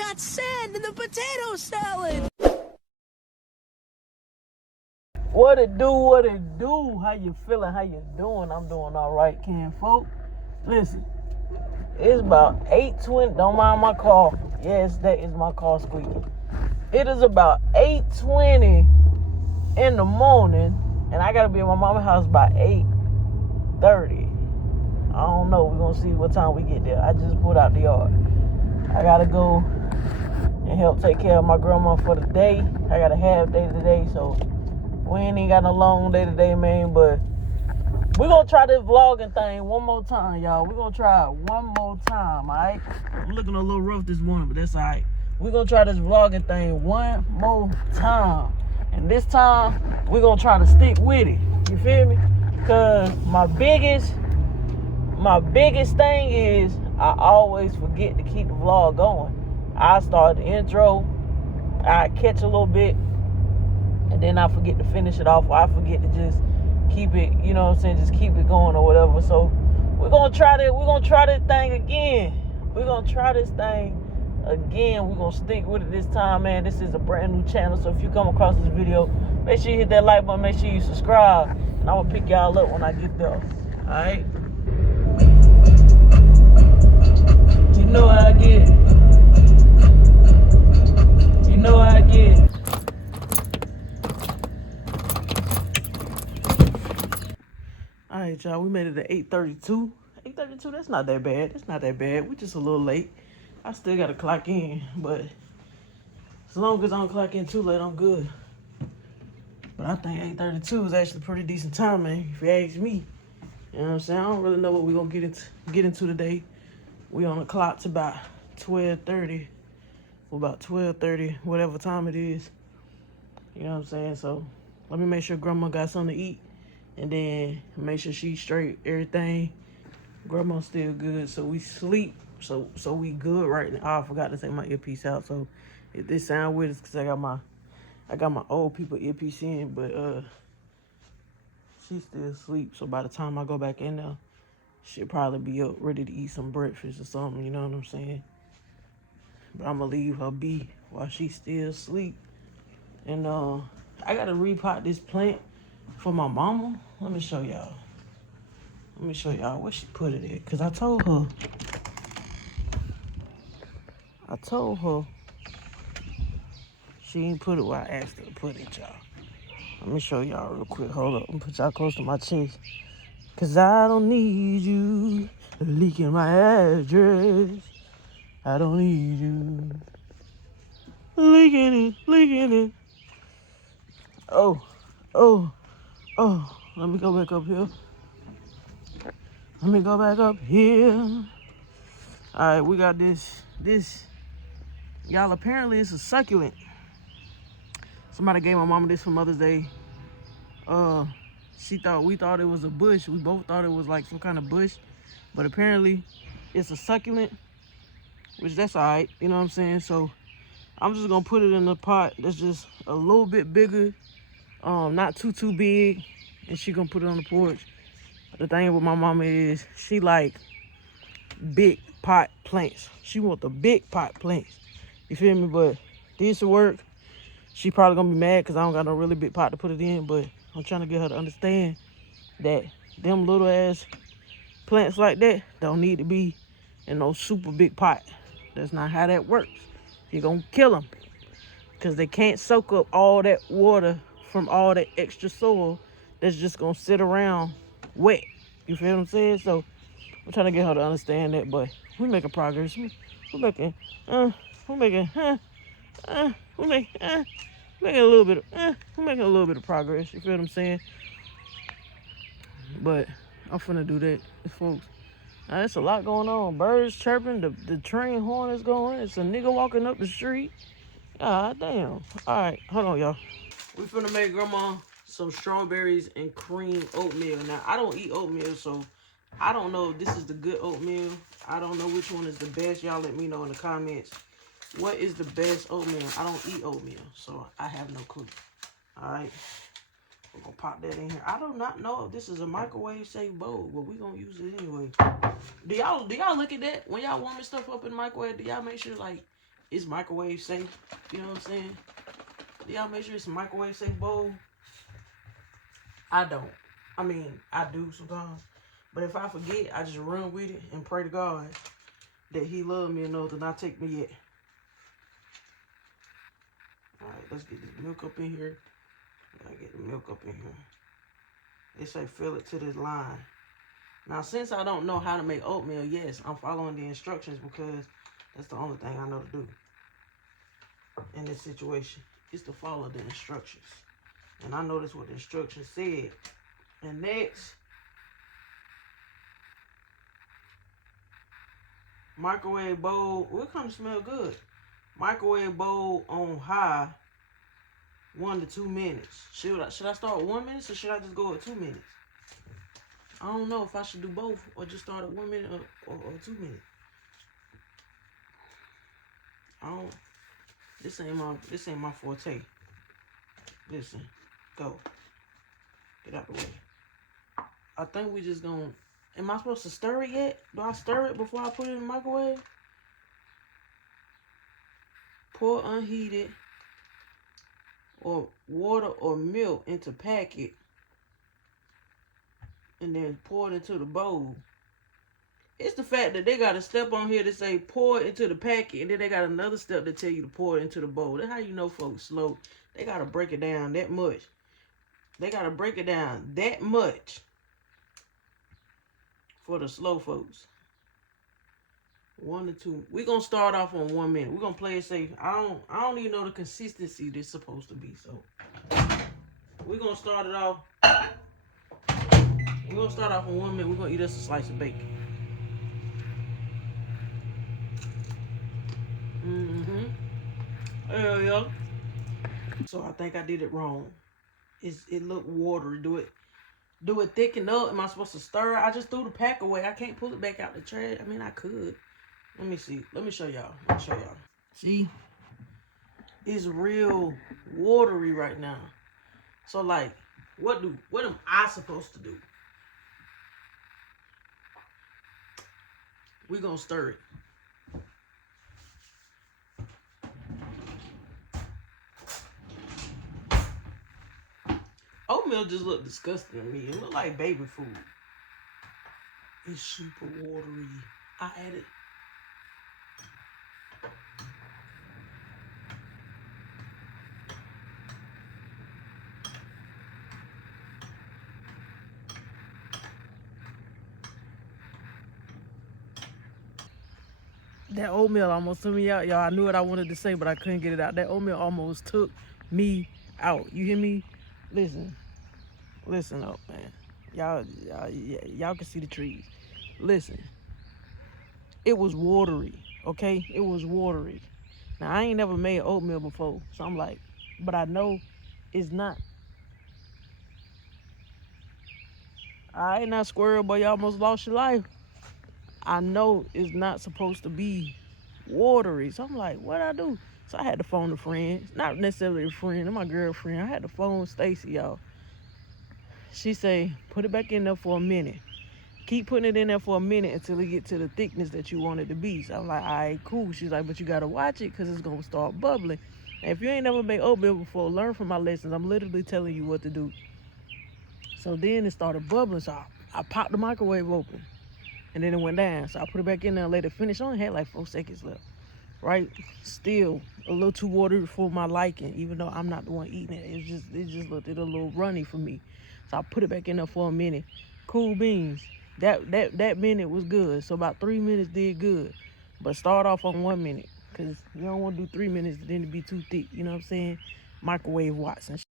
got sand in the potato salad. What it do, what it do? How you feeling, how you doing? I'm doing all right, kinfolk. Listen, it's about 8:20, don't mind my car. Yes, that is my car squeaking. It is about 8:20 in the morning, and I gotta be at my mama's house by 8:30. I don't know, we're gonna see what time we get there. I just pulled out the yard. I gotta go and help take care of my grandma for the day. I got a half day today, so we ain't even got no long day today, man, but we're going to try this vlogging thing one more time, y'all. We're going to try it one more time, all right? I'm looking a little rough this morning, but that's all right. We're going to try this vlogging thing one more time. And this time, we're going to try to stick with it. You feel me? Because my biggest thing is I always forget to keep the vlog going. I start the intro, I catch a little bit, and then I forget to finish it off, or I forget to just keep it, you know what I'm saying, just keep it going or whatever. So we're gonna try this thing again. We're gonna try this thing again. We're gonna stick with it this time, man. This is a brand new channel, so if you come across this video, make sure you hit that like button, make sure you subscribe, and I'm gonna pick y'all up when I get there. Alright? You know how I get. You know how I get. Alright, y'all, we made it at 8:32. 8:32, that's not that bad. That's not that bad. We just a little late. I still gotta clock in, but as long as I don't clock in too late, I'm good. But I think 8:32 is actually a pretty decent time, man, if you ask me. You know what I'm saying? I don't really know what we're gonna get into today. We on the clock to about 12:30. Or about 12:30, whatever time it is. You know what I'm saying? So let me make sure grandma got something to eat. And then make sure she's straight, everything. Grandma's still good, so we sleep. So we good right now. Oh, I forgot to take my earpiece out. So if this sound weird, it's because I got my old people earpiece in, but she still asleep. So by the time I go back in there, she'll probably be up ready to eat some breakfast or something, you know what I'm saying? But I'm gonna leave her be while she still asleep. And I gotta repot this plant for my mama. Let me show y'all. Let me show y'all where she put it at. Cause I told her she ain't put it where I asked her to put it, y'all. Let me show y'all real quick. Hold up. I'm gonna put y'all close to my chest. Cause I don't need you leaking my address. I don't need you leaking it. Oh. Let me go back up here. All right, we got this. Y'all, apparently it's a succulent. Somebody gave my mama this for Mother's Day. We thought it was a bush. We both thought it was like some kind of bush, but apparently it's a succulent, which that's all right. You know what I'm saying? So I'm just gonna put it in a pot that's just a little bit bigger, not too big, and she gonna put it on the porch. The thing with my mama is she like big pot plants. She want the big pot plants. You feel me? But this will work. She probably gonna be mad because I don't got no really big pot to put it in, but I'm trying to get her to understand that them little ass plants like that don't need to be in no super big pot. That's not how that works. You're gonna kill them because they can't soak up all that water from all that extra soil that's just gonna sit around wet. You feel what I'm saying? So I'm trying to get her to understand that, but we making progress. We're making a little bit of progress. You feel what I'm saying? But I'm finna do that, folks. Now, there's a lot going on. Birds chirping, the train horn is going. It's a nigga walking up the street. God damn. All right, hold on, y'all. We finna make grandma some strawberries and cream oatmeal. Now, I don't eat oatmeal, so I don't know if this is the good oatmeal. I don't know which one is the best. Y'all let me know in the comments. What is the best oatmeal? I don't eat oatmeal, so I have no clue. All right. We're going to pop that in here. I do not know if this is a microwave safe bowl, but we're going to use it anyway. Do y'all look at that? When y'all warming stuff up in the microwave, do y'all make sure, like, it's microwave safe. You know what I'm saying? Do y'all make sure it's a microwave safe bowl? I don't. I mean, I do sometimes. But if I forget, I just run with it and pray to God that he loves me enough to not take me yet. Alright, let's get this milk up in here. Gotta get the milk up in here. They say fill it to this line. Now, since I don't know how to make oatmeal, yes, I'm following the instructions because that's the only thing I know to do in this situation is to follow the instructions. And I noticed what the instructions said. And next, microwave bowl. Oh, it kind of smell good. Microwave bowl on high, 1 to 2 minutes. Should I start with 1 minute or should I just go with 2 minutes? I don't know if I should do both or just start at 1 minute or 2 minutes. This ain't my forte. Listen, go. Get out the way. I think we just gonna. Am I supposed to stir it yet? Do I stir it before I put it in the microwave? Pour unheated or water or milk into packet and then pour it into the bowl. It's the fact that they got a step on here to say pour it into the packet, and then they got another step to tell you to pour it into the bowl. That's how you know folks slow. They got to break it down that much. They got to break it down that much for the slow folks. 1 to 2. We're going to start off on 1 minute. We're going to play it safe. I don't even know the consistency this supposed to be, so we're going to start it off. We're going to start off on 1 minute. We're going to eat us a slice of bacon. Hell yeah. So I think I did it wrong. It looked watery. Do it thicken up. Am I supposed to stir it? I just threw the pack away. I can't pull it back out the trash. I mean, I could. Let me see. Let me show y'all. See? It's real watery right now. So like, what am I supposed to do? We gonna stir it. Oatmeal just look disgusting to me. It look like baby food. It's super watery. I added. That oatmeal almost took me out, y'all. I knew what I wanted to say, but I couldn't get it out. That oatmeal almost took me out. You hear me? Listen up, man. Y'all can see the trees. Listen. It was watery, okay? It was watery. Now, I ain't never made oatmeal before, so I'm like, but I know it's not. I ain't not squirrel, but you almost lost your life. I know it's not supposed to be watery. So I'm like, what I do? So I had to phone a friend. Not necessarily a friend, and my girlfriend. I had to phone Stacy, y'all. She say, put it back in there for a minute. Keep putting it in there for a minute until it get to the thickness that you want it to be. So I'm like, all right, cool. She's like, but you got to watch it because it's going to start bubbling. And if you ain't never made oatmeal before, learn from my lessons. I'm literally telling you what to do. So then it started bubbling. So I popped the microwave open. And then it went down. So I put it back in there and let it finish. I only had like 4 seconds left. Right? Still a little too watery for my liking, even though I'm not the one eating it. It just looked a little runny for me. So I put it back in there for a minute. Cool beans. That minute was good. So about 3 minutes did good. But start off on 1 minute. Because you don't want to do 3 minutes, then it be too thick. You know what I'm saying? Microwave watts and shit.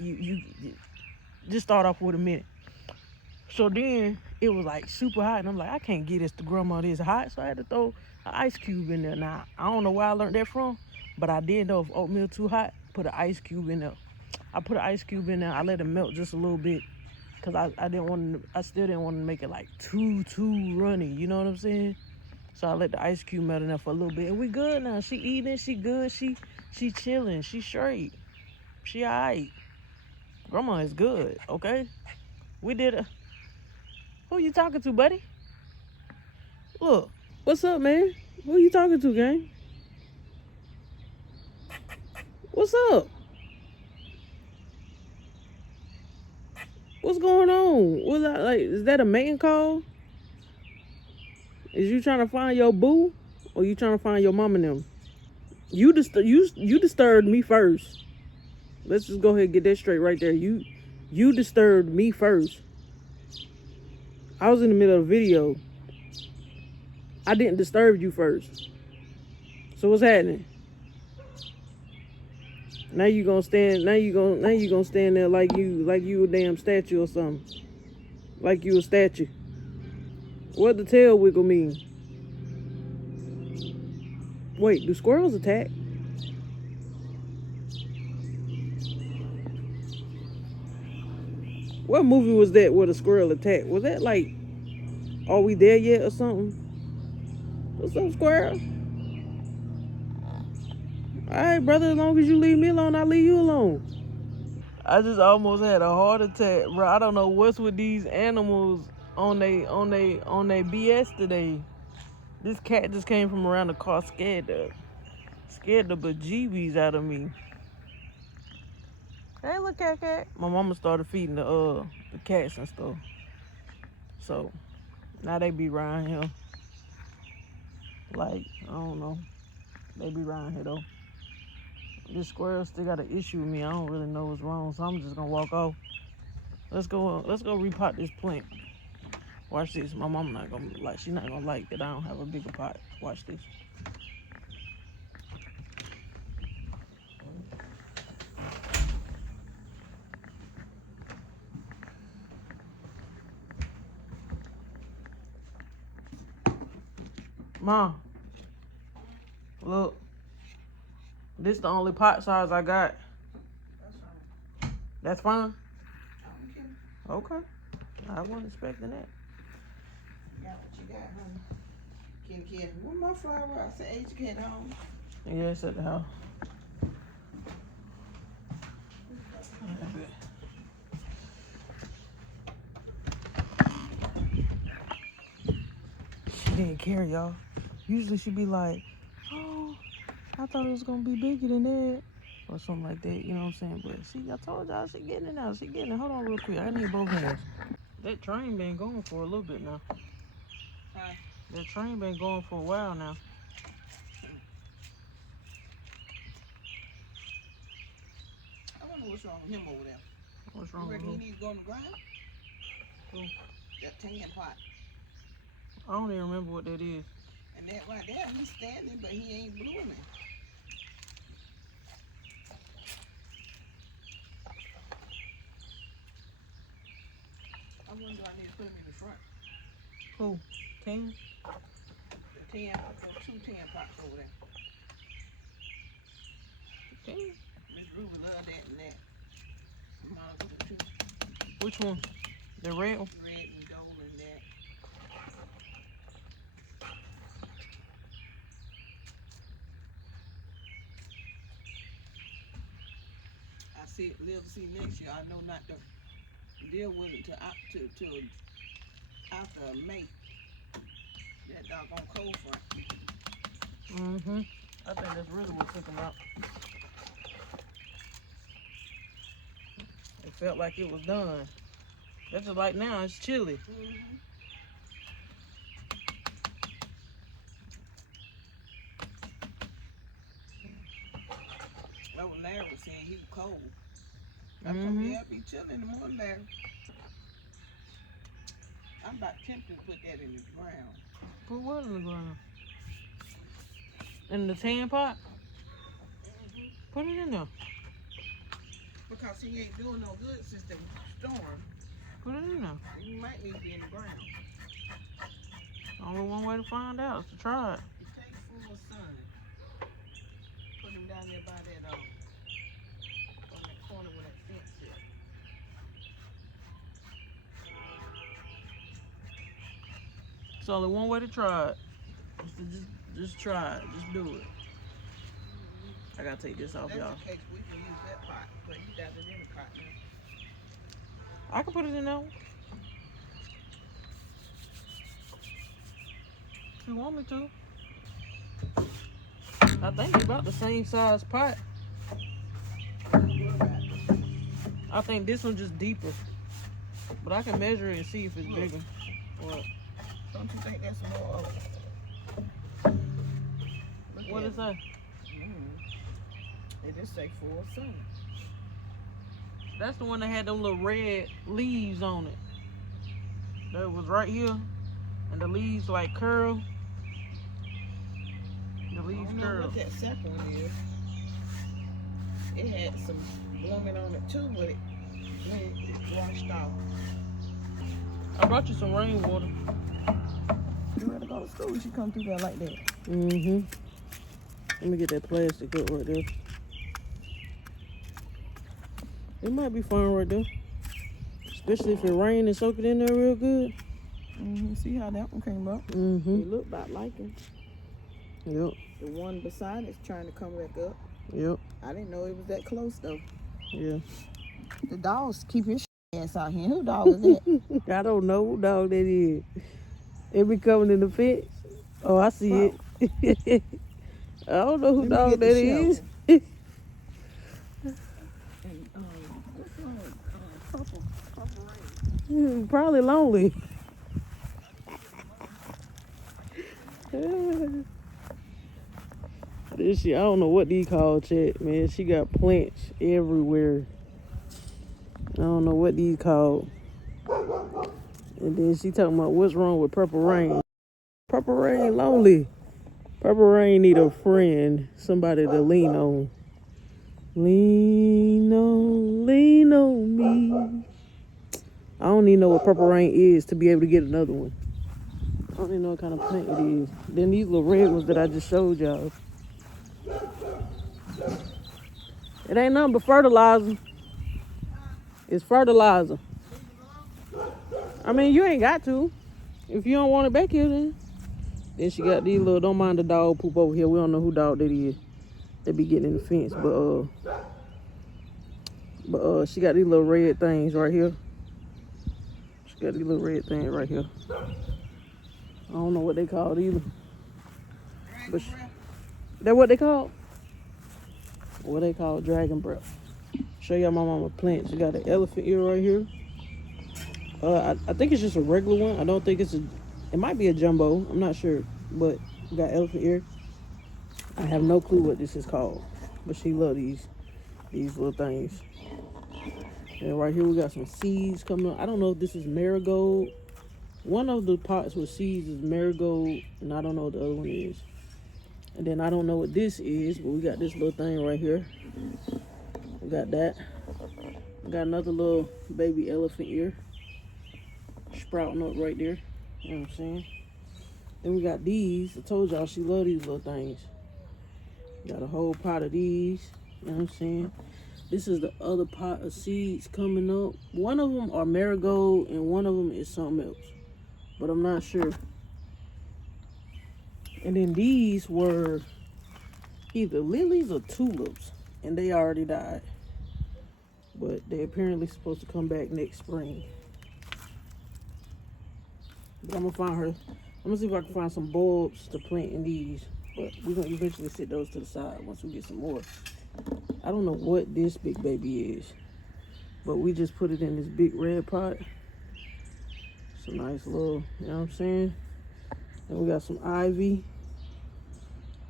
You just start off with a minute. So then it was like super hot, and I'm like, I can't get this to grandma this hot, so I had to throw an ice cube in there. Now, I don't know where I learned that from, but I did know if oatmeal too hot, put an ice cube in there. I put an ice cube in there. I let it melt just a little bit, because I still didn't want to make it like too runny, you know what I'm saying? So I let the ice cube melt in there for a little bit, and we good now. She eating, she good, she chilling, she straight, she all right. Grandma is good, okay? We did it. Who you talking to, buddy? Look, what's up, man? Who you talking to, gang? What's up? What's going on? What's that like? Is that a mating call? Is you trying to find your boo, or you trying to find your mom and them? You disturbed me first. Let's just go ahead and get that straight right there. You disturbed me first. I was in the middle of a video. I didn't disturb you first. So what's happening? Now you gonna stand. Now you gonna stand there like you a damn statue or something. Like you a statue. What the tail wiggle mean? Wait, do squirrels attack? What movie was that where the squirrel attacked? Was that like, Are We There Yet or something? What's up, squirrel? Alright, brother, as long as you leave me alone, I'll leave you alone. I just almost had a heart attack, bro. I don't know what's with these animals on they BS today. This cat just came from around the car, scared the bejeebies out of me. Hey, look, cat. My mama started feeding the cats and stuff. So now they be around here. Like, I don't know. They be around here though. This squirrel still got an issue with me. I don't really know what's wrong, so I'm just gonna walk off. Let's go repot this plant. Watch this. My mom not gonna like. She's not gonna like that I don't have a bigger pot. Watch this. Mom, look. This the only pot size I got. That's fine. That's fine. I'm kidding. Okay. I wasn't expecting that. You got what you got, honey. Kitty. Where my flower? I said, H kid home. Yeah, it's at the house. She didn't care, y'all. Usually she'd be like, oh, I thought it was gonna be bigger than that. Or something like that, you know what I'm saying? But see, I told y'all she getting it now. She getting it. Hold on real quick. I need both hands. That train been going for a little bit now. Huh? That train been going for a while now. I wonder what's wrong with him over there. What's You wrong with reckon he him? needs to go on the ground? Who? That tan pot. I don't even remember what that is. And that right there, he's standing, but he ain't blooming. I wonder do I need to put him in the front. Who? Tan? The tan, two tan pots over there. Tan? Miss Ruby love that and that. Mama put the two Which one? The red one? red and gold and that. I see it, live to see next year. I know not to deal with it till after May. That doggone cold front. Mm-hmm. I think that's really what took him out. It felt like it was done. That's just like now, it's chilly. Mm-hmm. That was Larry was saying he was cold. I told him, yeah, be chilly in the morning, Larry. I'm about tempted to put that in the ground. Put what in the ground? In the tan pot? Mm-hmm. Put it in there. Because he ain't doing no good since the storm. Put it in there. He might need to be in the ground. Only one way to find out is to try it. He takes full sun. Put him down there by that on that corner where that fence is. It's only one way to try it. Just try it. Just do it. I gotta take this off, That's y'all. the case, we can use that pot, but you got it in the pot now. I can put it in there. If you want me to. I think it's about the same size pot. I think this one's just deeper. But I can measure it and see if it's bigger. What? Don't you think that's more? What is that? It just say 4 something. That's the one that had them little red leaves on it. That was right here. And the leaves like curl. The leaves I don't know curl. what that second one is. It had some blooming on it too, but it washed off. I brought you some rainwater. You ready to go to school? She come through there like that. Mm-hmm. Let me get that plastic up right there. It might be fine right there. Especially if it rains and soak it in there real good. See how that one came up? It looked about like it. Yep. The one beside it's trying to come back up. Yep. I didn't know it was that close though. Yeah. The dogs keep his ass out here. Who dog is that? I don't know who dog that is. It be coming in the fence. Oh, I see it. I don't know who dog that is. And, what's wrong with purple rain? Probably lonely. This shit, I don't know what these called, Chet, man. She got plants everywhere. I don't know what these called. And then she talking about what's wrong with Purple Rain. Purple Rain lonely. Purple Rain need a friend, somebody to lean on. Lean on me. I don't even know what Purple Rain is to be able to get another one. I don't even know what kind of plant it is. Then these little red ones that I just showed y'all. It ain't nothing but fertilizer. It's fertilizer. I mean, you ain't got to. If you don't want it back here, then. Then she got these little, don't mind the dog poop over here. We don't know who dog that is. They be getting in the fence, but she got these little red things right here. She got these little red things right here. I don't know what they called either. But that what they called? What they call dragon breath. Show y'all my mama plants. She got an elephant ear right here. I think it's just a regular one. I don't think it's it might be a jumbo. I'm not sure. But we got elephant ear. I have no clue what this is called. But she love these little things. And right here we got some seeds coming up. I don't know if this is marigold. One of the pots with seeds is marigold, and I don't know what the other one is. And then I don't know what this is, but we got this little thing right here. We got that. We got another little baby elephant ear sprouting up right there. You know what I'm saying? Then we got these. I told y'all she love these little things. Got a whole pot of these. You know what I'm saying? This is the other pot of seeds coming up. One of them are marigold and one of them is something else. But I'm not sure. And then these were either lilies or tulips. And they already died. But they apparently supposed to come back next spring. But I'm gonna find her. I'm gonna see if I can find some bulbs to plant in these. But we're gonna eventually sit those to the side once we get some more. I don't know what this big baby is. But we just put it in this big red pot. It's a nice little, you know what I'm saying? And we got some ivy.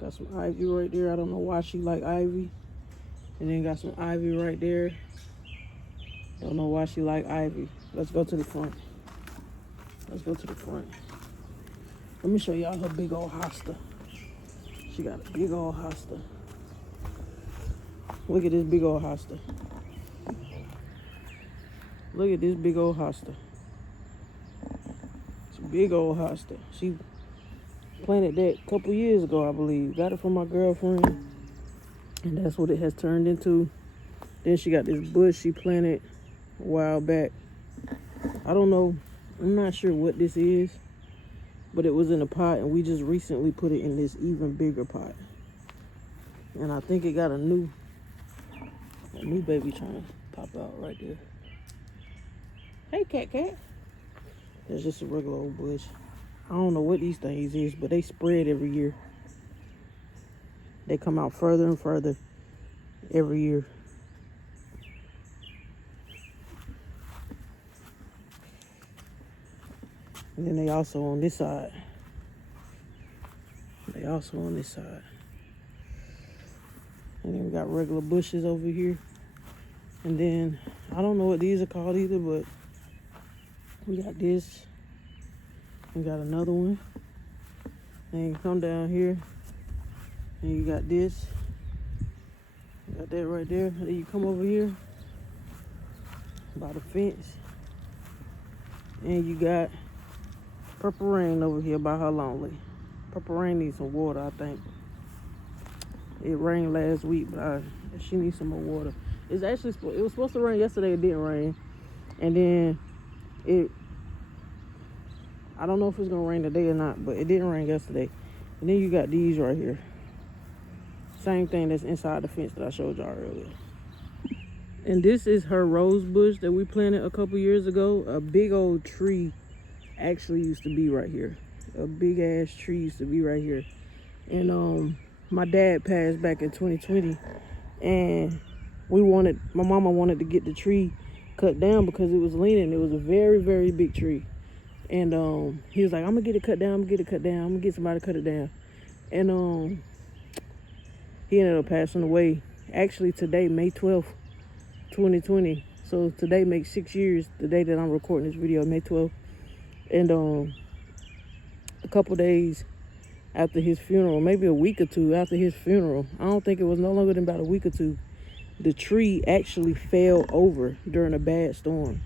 Got some ivy right there. I don't know why she like ivy. And then got some ivy right there. Don't know why she like ivy. Let's go to the front. Let's go to the front. Let me show y'all her big old hosta. She got a big old hosta. Look at this big old hosta. Look at this big old hosta. It's a big old hosta. She planted that a couple years ago, I believe. Got it from my girlfriend. And that's what it has turned into. Then she got this bush she planted a while back. I don't know. I'm not sure what this is. But it was in a pot and we just recently put it in this even bigger pot. And I think it got a new baby trying to pop out right there. Hey, cat. That's just a regular old bush. I don't know what these things is, but they spread every year. They come out further and further every year. And then they also on this side. They also on this side. And then we got regular bushes over here. And then, I don't know what these are called either, but we got this. We got another one. And you come down here, and you got this. You got that right there. Then you come over here by the fence. And you got Purple Rain over here by her lonely. Purple Rain needs some water, I think. It rained last week, but she needs some more water. It's actually, it was supposed to rain yesterday, it didn't rain. And then I don't know if it's gonna rain today or not, but it didn't rain yesterday. And then you got these right here. Same thing that's inside the fence that I showed y'all earlier. And this is her rose bush that we planted a couple years ago. A big old tree actually used to be right here. A big ass tree used to be right here. And my dad passed back in 2020, and my mama wanted to get the tree cut down because it was leaning. It was a very, very big tree. And he was like, I'm gonna get it cut down, I'm gonna get somebody to cut it down. And he ended up passing away. Actually today, May 12th, 2020. So today makes 6 years, the day that I'm recording this video, May 12th. And a couple days after his funeral, maybe a week or two after his funeral, I don't think it was no longer than about a week or two, the tree actually fell over during a bad storm.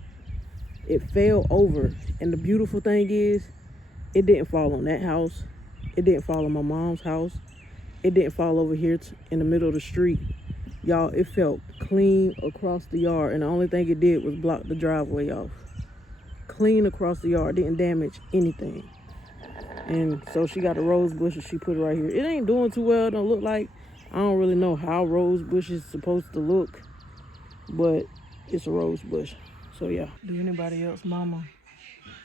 It fell over, and the beautiful thing is, it didn't fall on that house. It didn't fall on my mom's house. It didn't fall over here in the middle of the street. Y'all, it fell clean across the yard, and the only thing it did was block the driveway off. Clean across the yard, didn't damage anything. And so she got a rose bush and she put it right here. It ain't doing too well, it don't look like. I don't really know how rose bush is supposed to look, but it's a rose bush. So yeah. Do anybody else mama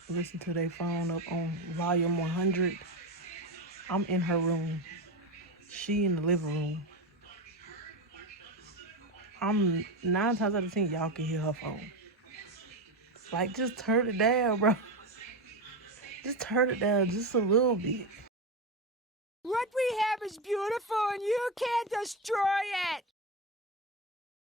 listen to their phone up on volume 100? I'm in her room. She in the living room. I'm 9 times out of 10, y'all can hear her phone. Like, just turn it down, bro. Just turn it down just a little bit. What we have is beautiful and you can't destroy it.